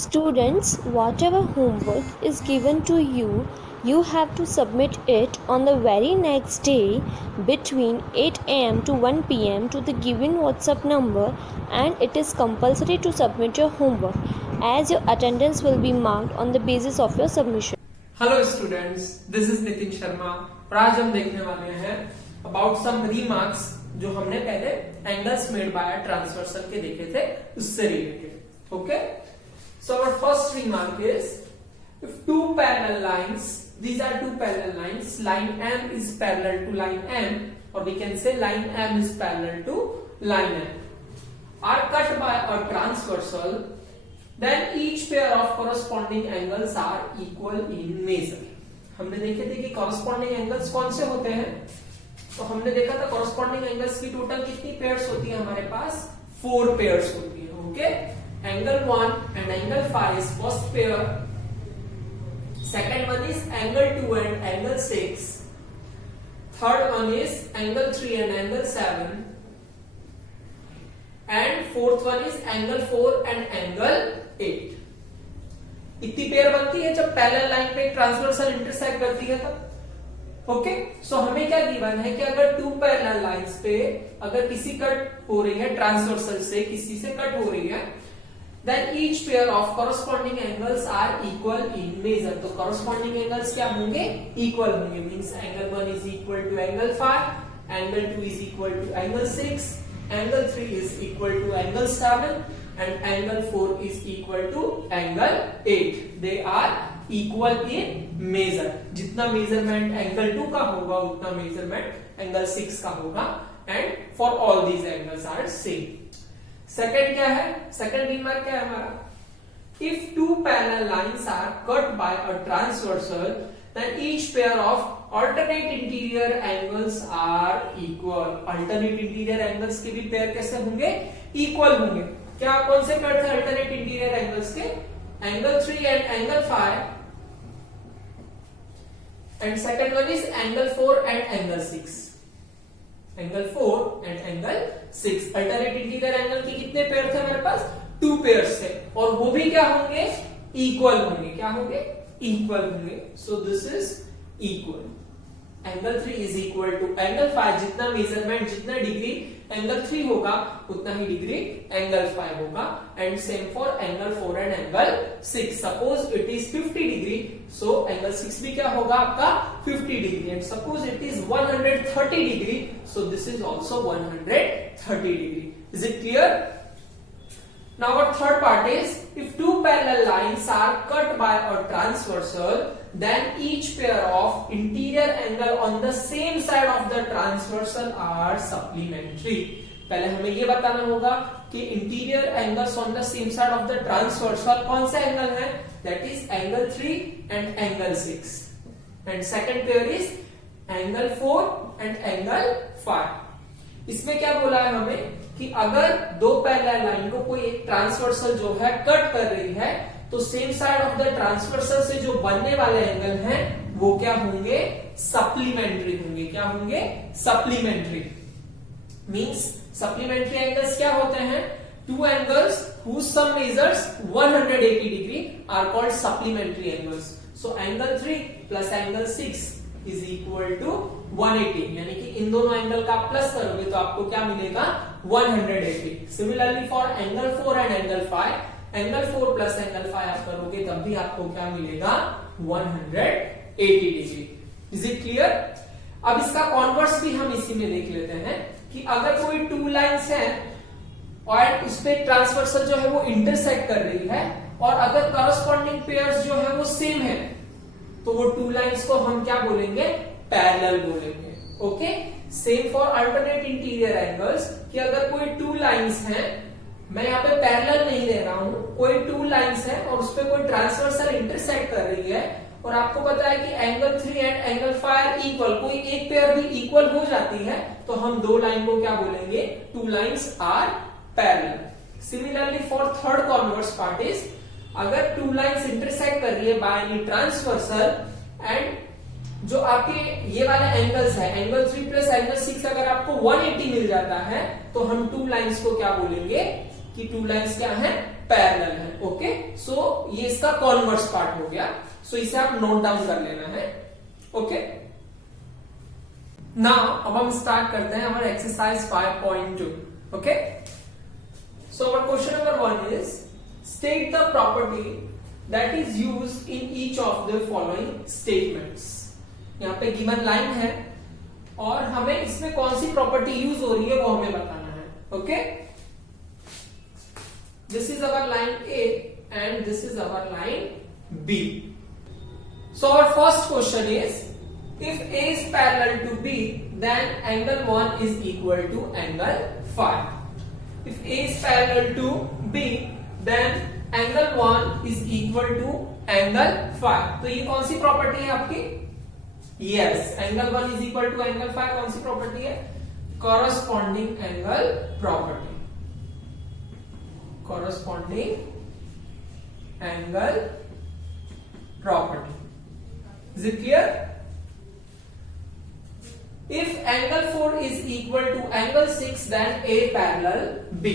Students, whatever homework is given to you, you have to submit it on the very next day between 8 am to 1 pm to the given WhatsApp number, and it is compulsory to submit your homework as your attendance will be marked on the basis of your submission. Hello students, this is Nitin Sharma और आज हम देखने वाले हैं about some remarks जो हमने पहले angles made by transversal के देखे थे उससे related. Okay, so our first remark is if two parallel lines, these are two parallel lines, line M is parallel to line M, or we can say line M is parallel to line M, are cut by a transversal, then each pair of corresponding angles are equal in measure. हमने देखे थे कि corresponding angles कौन से होते हैं. तो हमने देखा था corresponding angles की टोटल कितनी पेयर्स होती है हमारे पास, 4 पेयर्स होती है. Okay, angle 1 and angle 5 is first pair, second one is angle 2 and angle 6, third one is angle 3 and angle 7, and fourth one is angle 4 and angle 8. इतनी pair बनती है जब पैरेलल लाइन पे ट्रांसवर्सल इंटरसेक्ट करती है तब. Okay, सो हमें क्या गिवन है कि अगर टू पैरेलल लाइंस पे अगर किसी कट हो रही है ट्रांसवर्सल से, किसी से कट हो रही है, then each pair of corresponding angles are equal in measure. तो corresponding angles क्या होंगे, equal होंगे. Means angle 1 is equal to angle 5, angle 2 is equal to angle 6, angle 3 is equal to angle 7, and angle 4 is equal to angle 8. They are equal in measure. जितना measurement angle 2 का होगा उतना measurement angle 6 का होगा, and for all these angles are same. Second क्या है, second remark क्या है हमारा, if two parallel lines are cut by a transversal then each pair of alternate interior angles are equal. Alternate interior angles के भी pair कैसे होंगे, equal होंगे. क्या कौन से पेयर थे अल्टरनेट इंटीरियर एंगल्स के, angle 3 and angle 5, and second one is angle 4 and angle 6. Angle 4 and angle 6 alternate interior angle के कितने पेयर थे हमारे पास, 2 पेयर्स थे, और वो भी क्या होंगे, इक्वल होंगे. क्या होंगे, इक्वल होंगे. So this is equal. Angle 3 is equal to angle 5. जितना मेजरमेंट, जितना डिग्री एंगल 3 होगा उतना ही डिग्री एंगल 5 होगा, and same for angle 4 and angle 6. Suppose it is 50 degree, so angle 6 भी क्या होगा आपका 50 degree, and suppose it is 130 degree, so this is also 130 degree. Is it clear? Now our third part is if two parallel lines are cut by a transversal, then each pair of interior angle on the same side of the transversal are supplementary. पहले हमें ये बताना होगा कि interior angles on the same side of the transversal कौन सा angle है, that is angle 3 and angle 6, and second pair is angle 4 and angle 5. इसमें क्या बोला है हमें कि अगर दो पैरेलल लाइन को कोई एक ट्रांसवर्सल जो है कट कर रही है, तो same side of the transversal से जो बनने वाले एंगल हैं वो क्या होंगे, सप्लीमेंट्री होंगे. क्या होंगे, सप्लीमेंट्री. मींस सप्लीमेंट्री एंगल्स क्या होते हैं, two angles whose sum measures 180 degree are called supplementary angles. So angle 3 plus angle 6 is equal to 180. यानी कि इन दोनों एंगल का प्लस करोगे तो आपको क्या मिलेगा, 180. Similarly for angle 4 and angle 5, angle 4 plus angle 5 आप करोगे तब भी आपको क्या मिलेगा, 180 डिग्री. Is it clear? अब इसका कॉन्वर्स भी हम इसी में देख लेते हैं कि अगर कोई टू लाइंस है और उस पे ट्रांसवर्सल जो है वो इंटरसेक्ट कर रही है, और अगर करस्पॉन्डिंग पेयर्स जो है वो सेम है, तो वो टू लाइंस को हम क्या बोलेंगे, पैरेलल बोलेंगे. Okay, same for alternate interior angles कि अगर कोई टू लाइंस हैं, मैं यहाँ पे पैरेलल नहीं दे रहा हूं, कोई टू लाइंस है और उस पे कोई ट्रांसवर्सल इंटरसेक्ट कर रही है, और आपको पता है कि एंगल 3 एंड एंगल 5 इक्वल, कोई एक पेयर भी इक्वल हो जाती है, तो हम दो लाइन को क्या बोलेंगे, two lines are parallel. Similarly for third converse part is अगर टू लाइंस इंटरसेक्ट कर रही है बाय एनी ट्रांसवर्सल, एंड जो आपके ये वाले एंगल्स है, एंगल 3 प्लस एंगल 6 अगर आपको 180 मिल जाता है, तो हम टू लाइंस को क्या बोलेंगे कि टू लाइंस क्या है, पैरेलल है। ओके, सो ये इसका कॉन्वर्स पार्ट हो गया। सो इसे आप नोट डाउन कर लेना है। ओके, नाउ अब हम स्टार्ट करते हैं हमारा exercise 5.2। Okay, so our question number 1 is state the property that is used in each of the following statements. यहाँ पे गिवन लाइन है और हमें इसमें कौन सी प्रॉपर्टी यूज हो रही है वो हमें बताना है। Okay, this is our line A and this is our line B. So our first question is if A is parallel to B, then angle 1 is equal to angle phi. If A is parallel to B, then angle 1 is equal to angle phi. तो ये कौन सी property है आपकी? Yes, angle 1 is equal to angle phi कौन सी property है? Corresponding angle property. Corresponding angle property. Is it clear? If angle 4 is equal to angle 6, then A parallel B.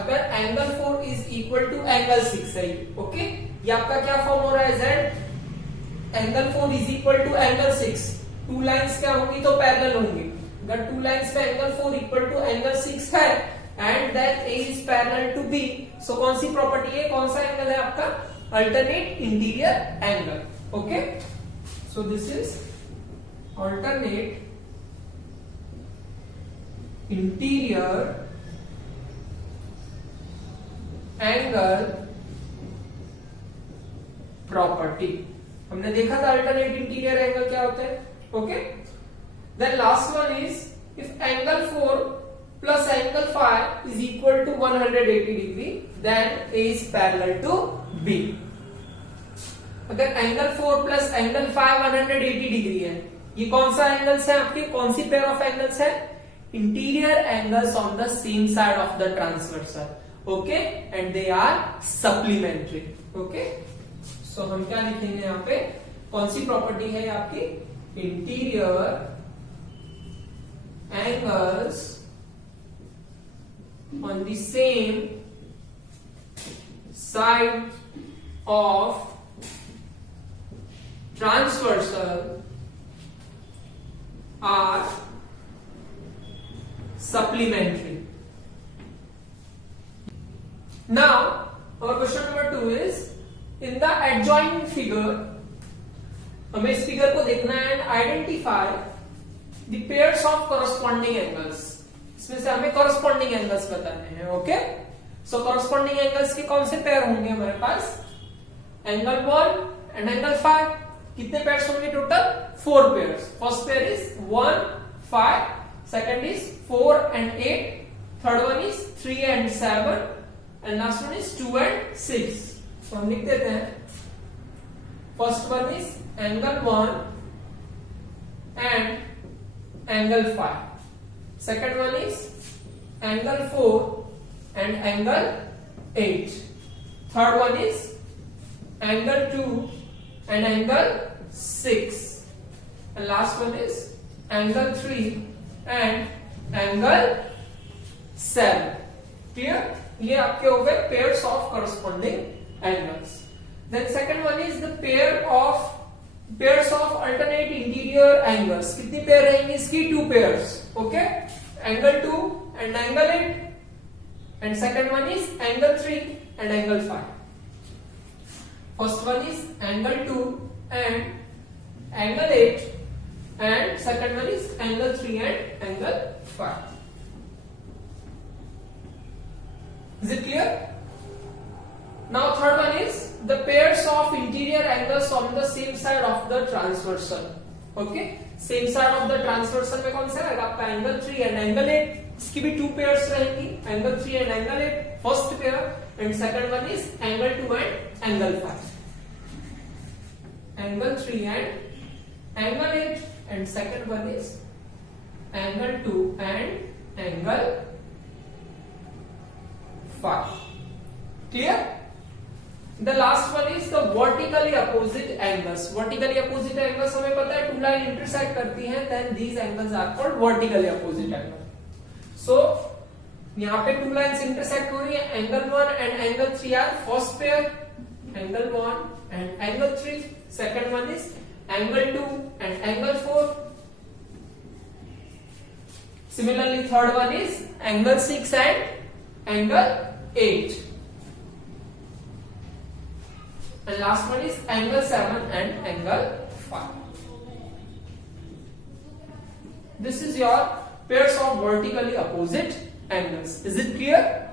अगर angle 4 is equal to angle 6 है, okay, ये आपका क्या form हो रहा है? Z angle 4 is equal to angle 6, two lines क्या होंगी तो पैरेलल होंगी। अगर टू लाइंस पे angle 4 equal to angle 6 है and that A is parallel to B, so कौन सी प्रॉपर्टी है? कौन सा एंगल है आपका? Alternate interior angle. Okay, so this is alternate interior angle property. हमने देखा था अल्टरनेट इंटीरियर एंगल क्या होता है। Okay, then last one is if angle 4 plus angle 5 is equal to 180 degree, then A is parallel to B. अगर angle 4 plus angle 5 180 degree है, ये कौन सा एंगल्स है आपके? कौन सी पेयर ऑफ एंगल्स है? Interior angles on the same side of the transversal. Okay, and they are supplementary. Okay, so हम क्या लिखेंगे यहाँ पे? कौन सी प्रॉपर्टी है आपकी? Interior angles on the same side of transversal are supplementary. Now our question number 2 is in the adjoining figure, हमें इस फिगर को देखना है and identify the pairs of corresponding angles. इसमें से हमें corresponding angles बताने हैं। ओके, so corresponding angles के कौन से पेयर होंगे हमारे पास? angle 1 and angle 5. कितने पेयर्स होंगे total? 4 pairs. First pair is 1 5, second is 4 and 8, third one is 3 and 7, and last one is 2 and 6. तो हम लिख देते हैं first one is angle 1 and angle 5, second one is angle 4 and angle 8, third one is angle 2 and angle 6, and last one is angle 3 and angle 7. Clear? ये आपके हो गए pairs of corresponding angles. Then second one is the pairs of alternate interior angles. कितनी pair रहेंगी इसकी? 2 pairs. Okay? Angle 2 and angle 8. And second one is angle 3 and angle 5. First one is angle 2 and angle 8. And second one is angle 3 and angle 5. Is it clear? Now third one is the pairs of interior angles on the same side of the transversal. Okay, same side of the transversal में कौन सा रहेगा आपका? angle 3 and angle 8. इसकी भी 2 pairs रहेंगी, angle 3 and angle 8 first pair, and second one is angle 2 and angle 5. Angle 3 and angle 8. And second one is angle 2 and angle 5. Clear? The last one is the vertically opposite angles. Vertically opposite angles हमें पता है two line intersect करती हैं, then these angles are called vertically opposite angles. So यहाँ पे two lines intersect हो रही है, angle 1 and angle 3 are first pair, angle 1 and angle 3, second one is angle 2 and angle 4. Similarly, third one is angle 6 and angle 8. And last one is angle 7 and angle 5. This is your pairs of vertically opposite angles. Is it clear?